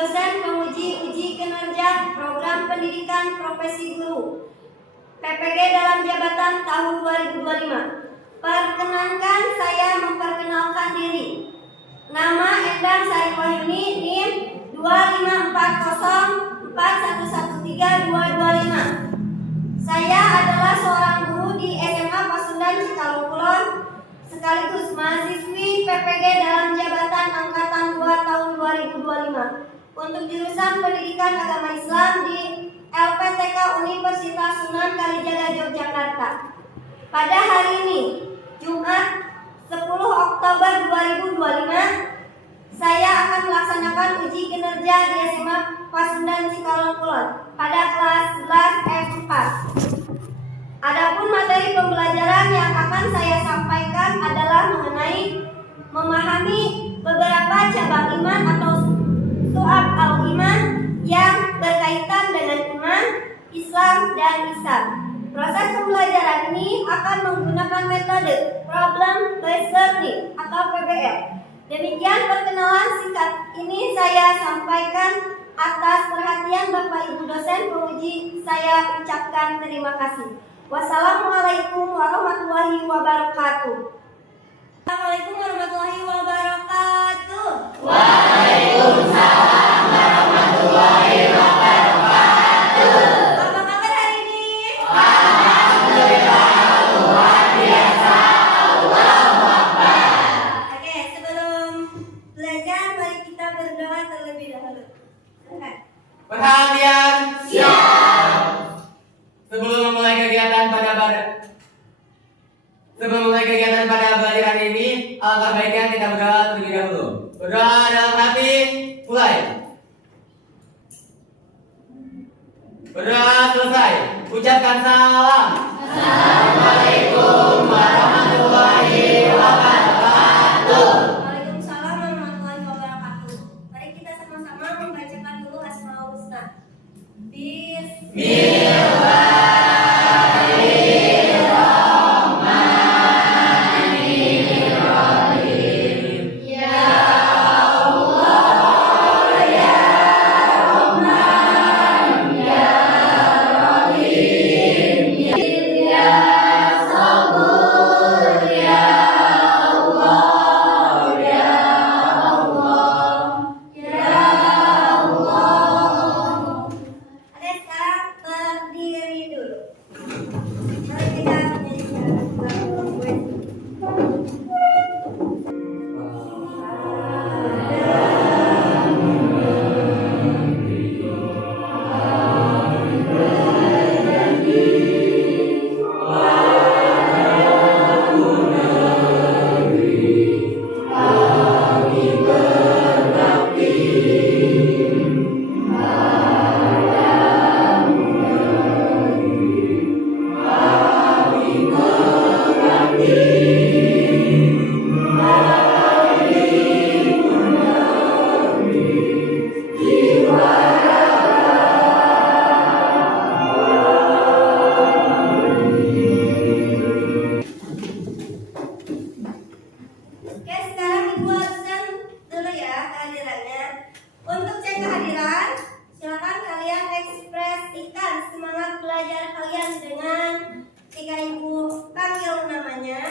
dosen penguji uji kinerja program pendidikan profesi guru PPG dalam jabatan tahun 2025. Perkenankan saya memperkenalkan diri. Nama Endang Sari Wahyuni, NIM 25404113225. Saya adalah seorang guru di SMA Pasundan Cikalong Kulon, sekaligus mahasiswi PPG dalam jabatan angkatan 2 tahun 2025 untuk jurusan Pendidikan Agama Islam di LPTK Universitas Sunan Kalijaga Yogyakarta. Pada hari ini, Jumat 10 Oktober 2025, saya akan melaksanakan uji kinerja di SMA Pasundan Cikalong Kulon pada kelas 11 F4. Adapun materi pembelajaran yang akan saya sampaikan adalah mengenai memahami beberapa cabang iman atau syu'ab al-iman yang berkaitan dengan iman, Islam, dan ihsan. Proses pembelajaran ini akan menggunakan metode problem based learning atau PBL. Demikian perkenalan singkat ini saya sampaikan. Atas perhatian Bapak Ibu dosen penguji, saya ucapkan terima kasih. Wassalamualaikum warahmatullahi wabarakatuh. Assalamualaikum warahmatullahi wabarakatuh. Waalaikumsalam warahmatullahi wabarakatuh. Apa kabar hari ini? Alhamdulillah, luar biasa. Allahu Akbar. Oke, sebelum belajar mari kita berdoa terlebih dahulu. Perhatian, Siap. Sebelum memulai kegiatan pada pelajaran ini, alangkah baiknya kita berdoa terlebih dahulu. Berdoa dalam hati, mulai. Berdoa selesai, ucapkan salam. Assalamualaikum warahmatullahi wabarakatuh. Waalaikumsalam warahmatullahi wabarakatuh. Mari kita sama-sama membacakan dulu Asmaul Husna. Oke, sekarang berdiri dulu. Mari kita menyanyikan Oke, sekarang dibuatkan dulu ya kehadirannya. Untuk cek kehadiran, silakan kalian ekspresikan semangat belajar kalian dengan ketika ibu panggil namanya.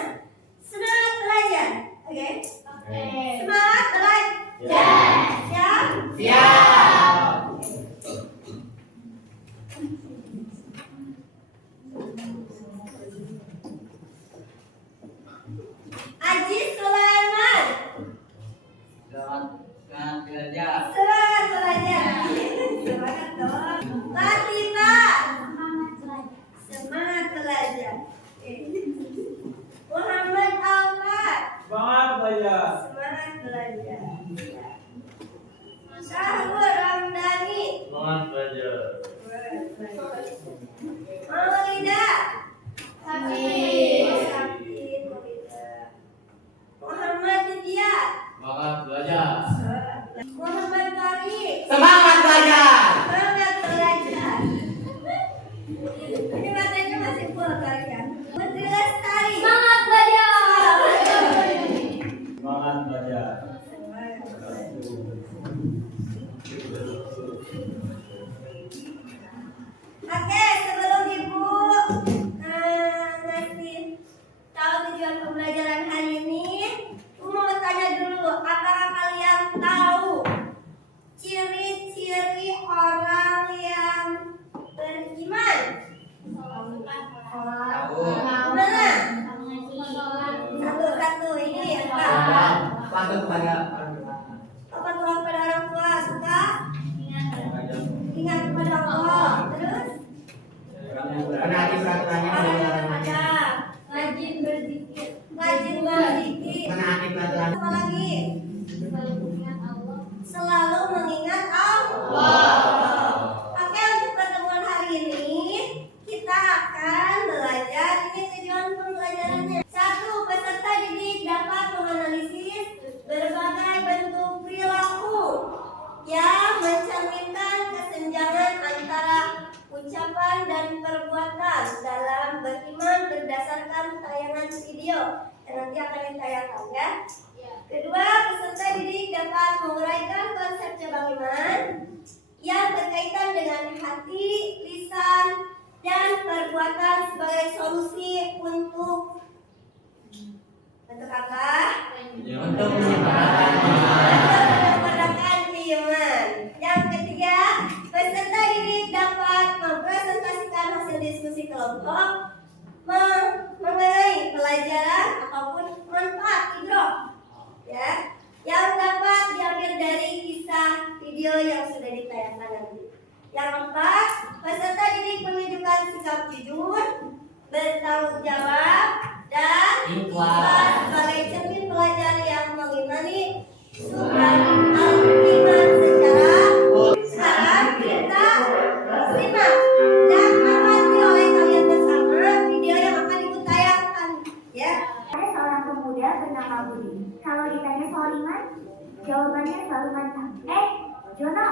Tahu. Mana? Satu ini apa? Patuh kepada orang tua. Patuh kepada orang tua. Suka ingat kepada Allah. Terus Menaati peraturannya kepada orang lain. ada rajin berzikir. Menaati peraturan. Apa lagi? Selalu mengingat Allah. Oke, untuk pertemuan hari ini kita akan belajar, ini tujuan pembelajarannya. 1. Peserta didik dapat menganalisis berbagai bentuk perilaku yang mencerminkan kesenjangan antara ucapan dan perbuatan dalam beriman berdasarkan tayangan video yang nanti akan ditayangkan ya. Kedua, peserta didik dapat menguraikan konsep cabang iman yang berkaitan dengan hati, lisan, dan perbuatan sebagai solusi untuk apa? Untuk Menyempurnakan iman. Yang ketiga, peserta didik dapat mempresentasikan hasil diskusi kelompok mengenai pelajaran ataupun manfaat ibroh ya, yang dapat diambil dari kisah video yang sudah ditayangkan nanti. Yang keempat, peserta didik menunjukkan sikap jujur, bertanggung jawab, dan ikhlas sebagai cermin pelajar yang mengimani surat al-iman sekarang kita simak dan amati oleh kalian bersama video yang akan ibu tayangkan ya. Ada seorang pemuda bernama Budi. Kalau ditanya soal iman, jawabannya selalu mantap. Jono,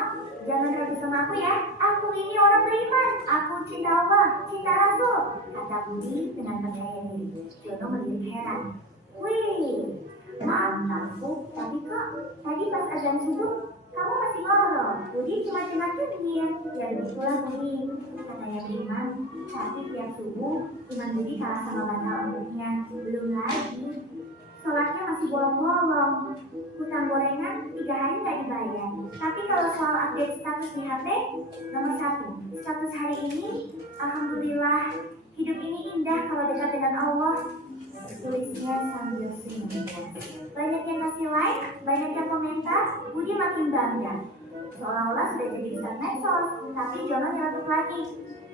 jangan ragu sama aku ya. Aku ini orang beriman. Aku cinta Allah, cinta Rasul, kata Budi dengan percaya diri. Jono melihat heran. Wih, mantap Bu. Tapi kok tadi pas azan subuh kamu masih ngorok? Budi cuma diam. Ya begitulah Budi, kata yang beriman. Tapi tiap subuh iman Budi kalah sama batal umumnya. Belum lagi sholatnya masih bolong-bolong, hutang gorengan 3 hari tak dibayar. Tapi kalau soal update status di HP, nomor 1, status hari ini, alhamdulillah, hidup ini indah kalau dekat dengan Allah, tulisnya sambil senyum. Banyak yang kasih like, banyak yang komentar, Budi makin bangga. Seolah-olah sudah jadi ustaz medsos, tapi Jono nyeletuk lagi.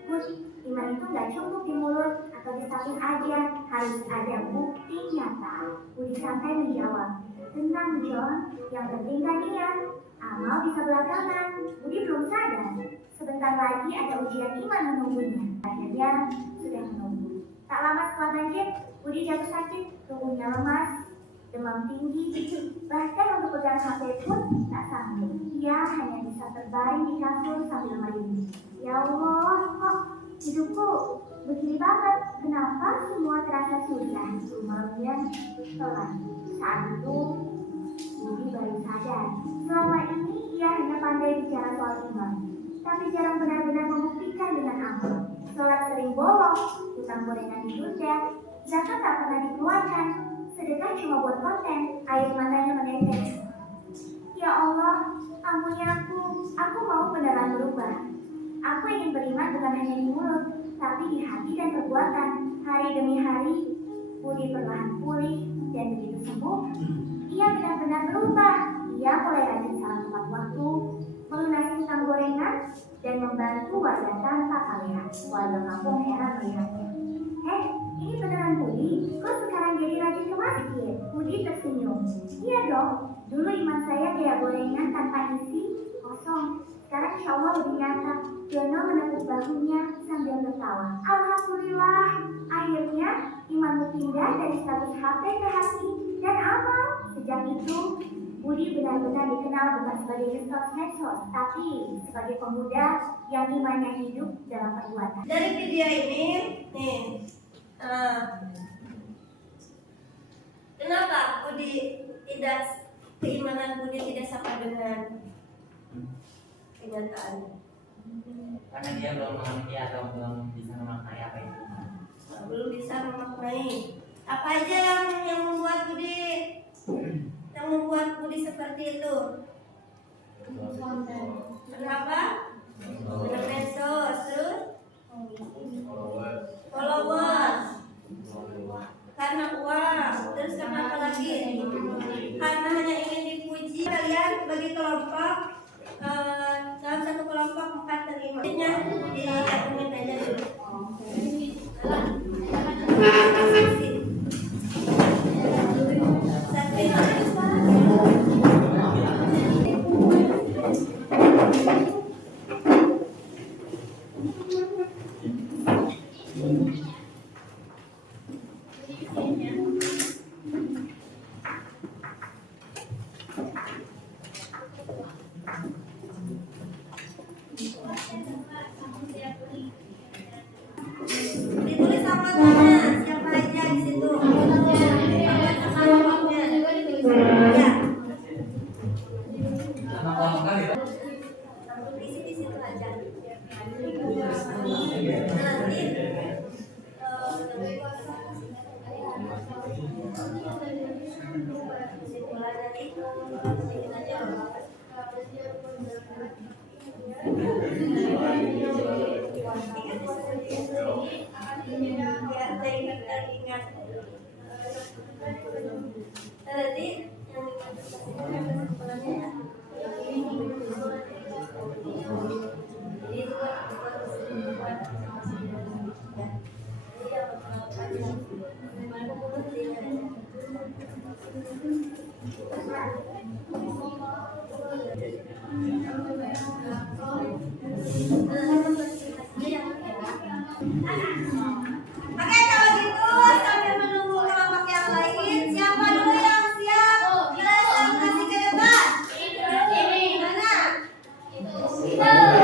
Bud, iman itu gak cukup di mulut atau di samping aja, harus ada bukti nyata. Budi santai menjawab, tenang John, yang penting kan niat. Amal bisa belakangan. Budi belum sadar, sebentar lagi ada ujian iman menunggunya. Akhirnya sudah menunggu. Tak lama setelah banjir, Budi jatuh sakit, tubuhnya lemas, demam tinggi, bahkan untuk pegang HP pun tak sanggup. Ia hanya bisa terbaring di kasur sambil merinding. Ya Allah, kok hidupku begini banget? Kenapa semua terasa susah? Kemudian pelan. Saat itu Budi baru sadar. Selama ini ia hanya pandai bicara soal iman, tapi jarang benar-benar membuktikan dengan amal. Sholat sering bolong, hutang gorengan ditunda, zakat tak pernah dikeluarkan, sedekah cuma buat konten, air matanya menetes. Ya Allah, ampuni aku mau beneran berubah. Aku ingin beriman bukan hanya di mulut, tapi di hati dan perbuatan. Hari demi hari, Budi perlahan pulih dan begitu sembuh, ia benar-benar berubah. Ia mulai rajin salat tepat waktu, melunasi hutang gorengan, dan membantu warga tanpa kamera. Warga kampung heran melihatnya. Ini beneran Budi? Kok sekarang jadi rajin ke masjid? Budi tersenyum. Iya dong, dulu iman saya kayak gorengan tanpa isi, kosong. Sekarang insya Allah lebih nyata. Jono menepuk bahunya sambil tertawa. Alhamdulillah, akhirnya imanmu pindah dari status HP ke hati dan amal. Sejak itu, Budi benar-benar dikenal bukan sebagai medsos, tapi sebagai pemuda yang imannya hidup dalam perbuatan. Dari video ini, nih, kenapa keimanan Budi tidak sama dengan kenyataan? Karena dia belum mengerti atau belum bisa memaknai apa itu. Belum bisa memaknai. Apa aja yang membuat Budi seperti itu? Kenapa? Benar medsos, terus Followers. Karena uang. Terus karena apa lagi? Karena hanya ingin dipuji. Kalian bagi kelompok dalam satu kelompok 4 dan 5. Di dokumen aja dulu. Ditulis sama namanya siapa aja di situ. Ya. Tulis di situ aja. Oke, kalau gitu sambil menunggu kelompok yang lain, siapa dulu yang siap? Kita kasih ke depan. Mana?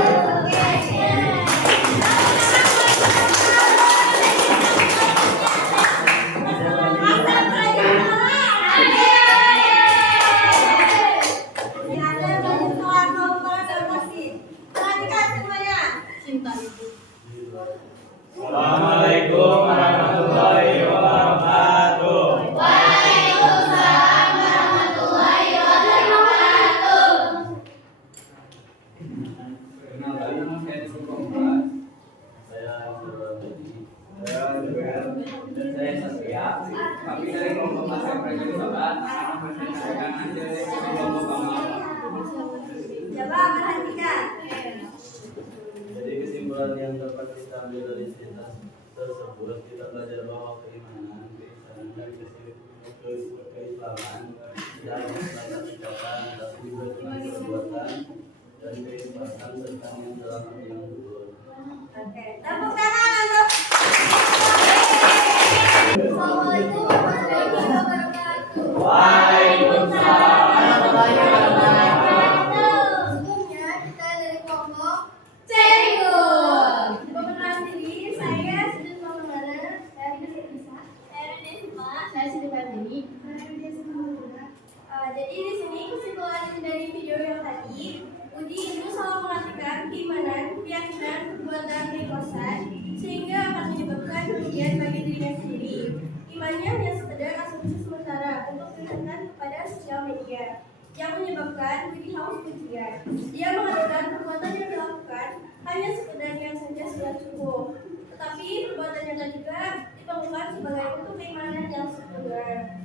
Assalamualaikum warahmatullahi wabarakatuh. Waalaikumsalam warahmatullahi wabarakatuh. Perkenalkan, nama saya Sukompas. Saya saya Saskia. Kami dari kelompok Pasar Prajurit Sobat akan mempresentasikan hasil dari kelompok kami. Coba perhatikan. Jadi kesimpulan yang dapat kita ambil dari cerita tersebut, kita belajar bahwa keimanan, keislaman, dan keislaman tidak hanya ucapan, tapi juga dengan perbuatan dan keikhlasan serta yang dalam hati yang luhur. Oke, tepuk tangan untuk. Assalamualaikum warahmatullahi wabarakatuh. Waalaikumsalam warahmatullahi wabarakatuh. Sebelumnya kita dari kelompok Cerigun. Perkenalkan diri, saya Sudut Maulana, saya Rina Bisa, saya Rina Sima, saya Siti Bandini, saya Rina Sima. Jadi di sini kesimpulan dari video yang tadi, uji itu selalu mengartikan keimanan, keyakinan, perbuatan, keikhlasan, sehingga akan menyebabkan kerugian bagi dirinya sendiri. Imannya hanya sekedar asumsi sementara untuk dihadapkan kepada sosial media yang menyebabkan diri haus pujian. Dia mengatakan perbuatan yang dilakukan hanya sekedar yang saja sudah cukup, tetapi perbuatan yang juga diperlukan sebagai bentuk keimanan yang sempurna.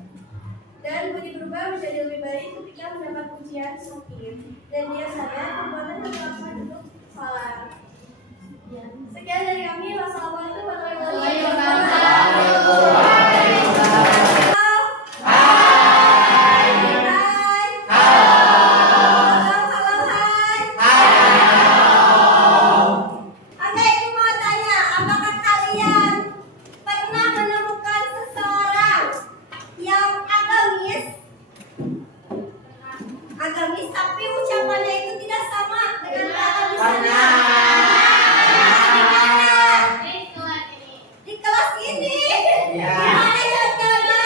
Dan budi berubah menjadi lebih baik ketika mendapat pujian sakit. Dan biasanya perbuatan yang dilakukan itu salah. Sekian dari kami. Wassalamualaikum warahmatullahi wabarakatuh. Agamis tapi ucapannya itu tidak sama dengan kata di sana. Di kelas ini. Gimana contohnya?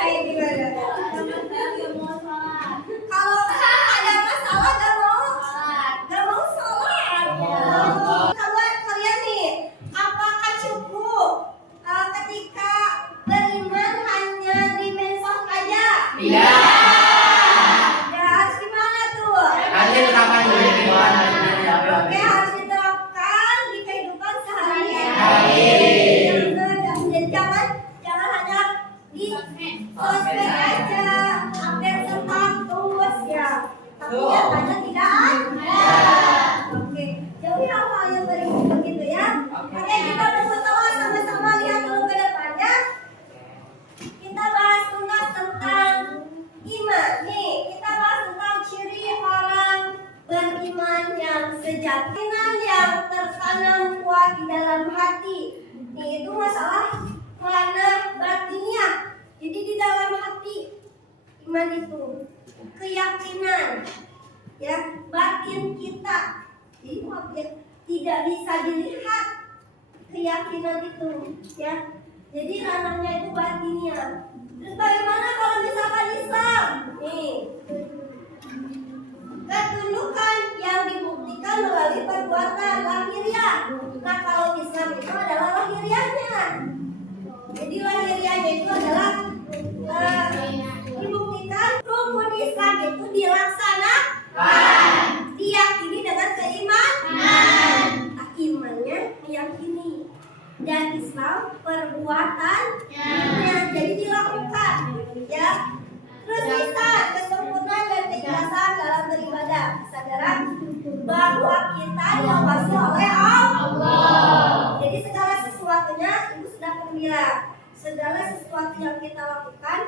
Kayak gimana? Kalau ada masalah gak mau sholat. Kalian nih, apakah cukup ketika beriman hanya di medsos aja? Tidak. Ya, keyakinan yang tertanam kuat di dalam hati. Nih, itu masalah mana batinnya. Jadi di dalam hati iman itu keyakinan, ya, batin kita. Jadi tidak bisa dilihat keyakinan itu, ya. Jadi ranahnya itu batinnya. Terus bagaimana kalau misalkan Islam? Nih, ketundukan yang dibuktikan melalui perbuatan lahiriah. Nah, kalau Islam itu adalah lahiriahnya. Jadi lahiriahnya itu adalah dibuktikan. Rukun Islam itu dilaksanakan, diyakini dengan keimanan. Nah, imannya meyakini, dan Islam perbuatannya, jadi dilakukan, ya. Terus bisa kesempurnaan dan keikhlasan dalam beribadah, kesadaran bahwa kita diawasi oleh Allah. Jadi segala sesuatunya itu sudah perwira. Segala sesuatu yang kita lakukan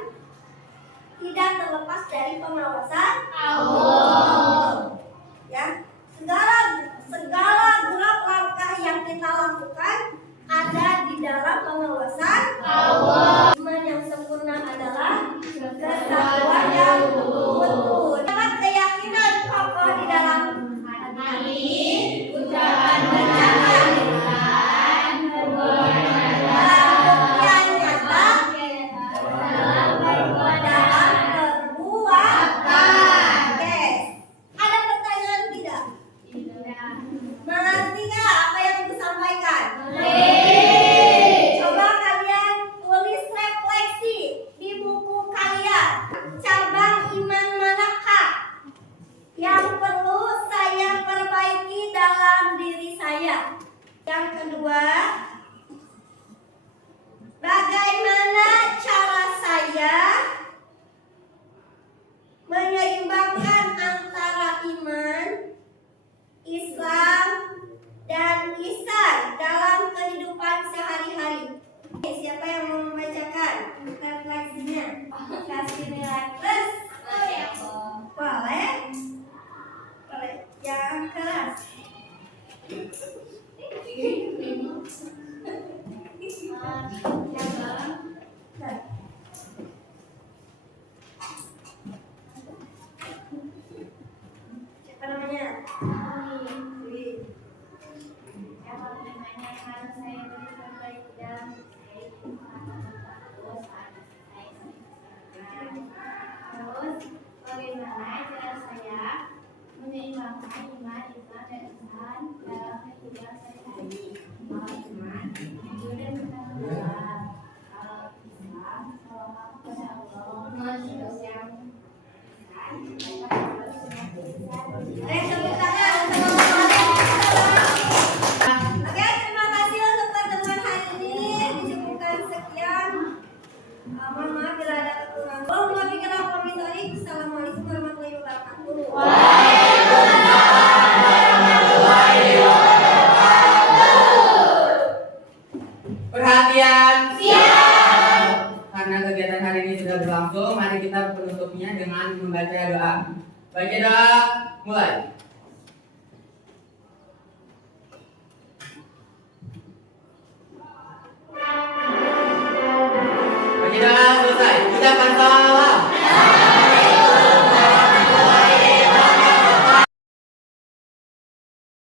tidak terlepas dari pengawasan Allah. Ya, segala gerak langkah yang kita lakukan ada di dalam pengawasan Allah. Iman yang sempurna adalah kesatuan yang utuh. Dalam keyakinan kokoh di dalam hati, ucapan lisan, perbuatan nyata, dalam perbuatan. Yes. Ada pertanyaan tidak? Mengerti nggak apa yang ibu sampaikan? Coba kalian tulis refleksi di buku kalian. Cabang iman manakah yang perlu saya perbaiki dalam diri saya? Yang kedua, bagaimana cara saya menyeimbangkan antara iman, Islam, dan ihsan dalam kehidupan sehari-hari? Siapa yang mau membacakan refleksinya? Kasih nilai plus. Boleh? Boleh. Yang keras. Siapa namanya? Terus, bagaimana cara saya menyeimbangkan iman, Islam, dan ihsan dalam kehidupan sehari-hari? Kalau iman, jujur dan bertanggung Kalau Islam, tawakal kepada Allah. Terus yang ihsan, mereka harus Tepuk tangan untuk Oke, terima kasih untuk pertemuan hari ini. Dicukupkan sekian. Mohon maaf bila ada kekurangan. Assalamualaikum warahmatullahi wabarakatuh. Perhatian. Siap. Karena kegiatan hari ini sudah berlangsung, mari kita penutupnya dengan membaca doa. Baca doa, mulai. Baca doa selesai. Ucapkan salam